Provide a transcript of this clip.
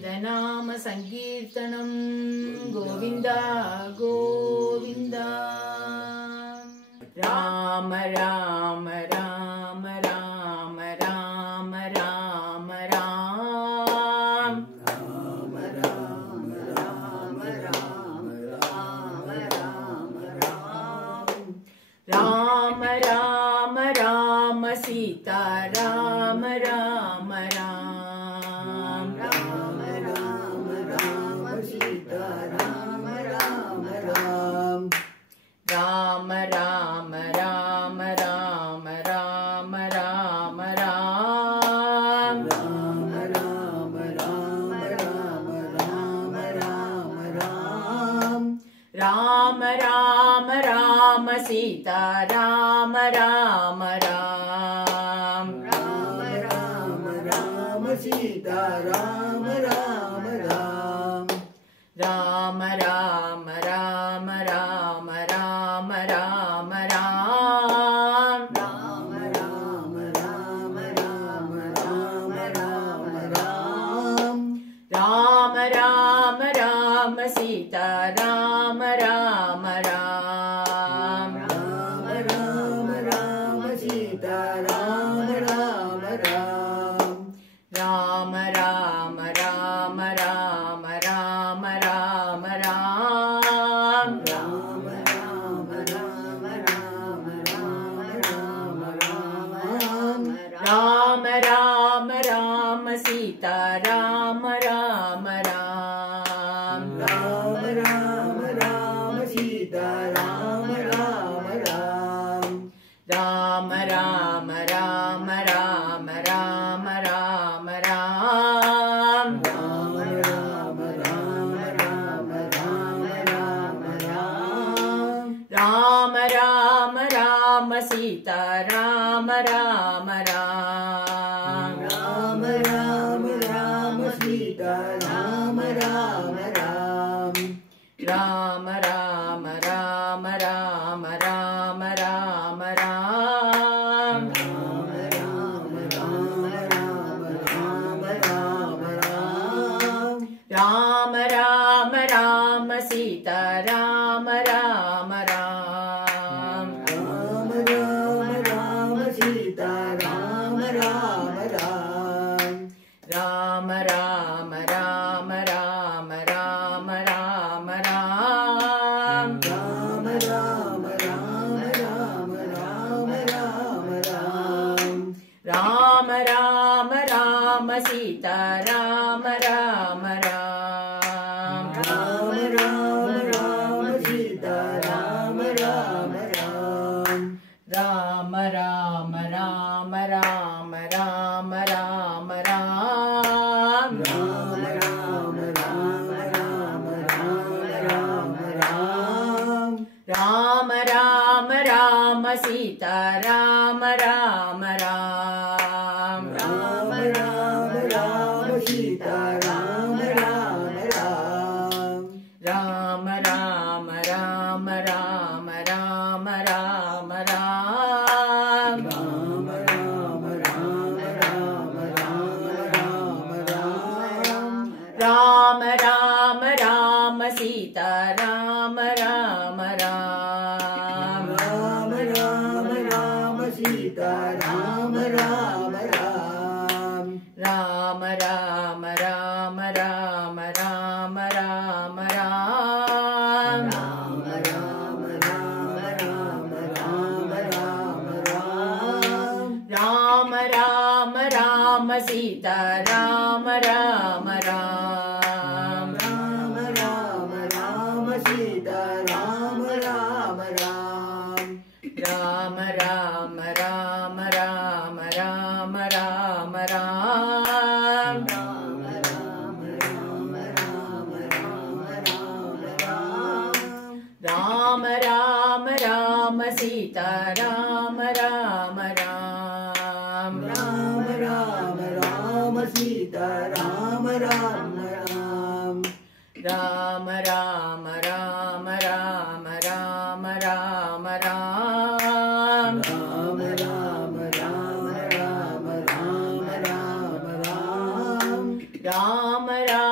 नाम संकीर्तनं गोविंदा गोविंदा। राम राम राम राम राम राम राम राम राम राम राम राम राम राम राम सीता राम राम राम राम राम राम सीता राम राम राम राम राम राम राम राम राम राम राम राम राम राम राम राम राम राम राम सीता राम राम राम राम राम राम सीता राम राम राम राम राम राम राम राम राम राम राम राम राम राम राम राम राम राम राम सीता राम राम राम राम राम राम सीता राम राम राम राम राम राम राम राम राम राम राम राम राम राम राम राम राम राम सीता राम राम राम राम राम राम सीता राम राम राम राम राम राम राम राम राम राम राम राम राम राम राम राम राम राम सीता राम राम राम राम राम राम सीता राम राम राम राम राम राम राम राम राम राम राम राम राम राम राम राम राम सीता राम राम राम राम राम राम सीता राम राम राम राम राम राम राम राम राम राम राम राम राम राम राम राम राम राम सीता राम राम राम राम राम राम सीता राम राम राम राम राम राम राम राम राम राम राम राम राम राम राम राम राम सीता राम राम राम राम राम राम सीता राम राम राम राम राम राम राम राम राम राम राम राम राम राम राम राम सीता राम राम राम राम राम राम सीता राम राम राम राम राम राम राम राम राम राम राम राम राम राम राम राम सीता राम राम राम राम राम राम सीता राम राम राम राम राम राम राम राम राम राम राम राम सीता राम राम राम राम राम राम सीता राम राम राम राम राम राम राम राम राम राम राम राम राम राम राम राम राम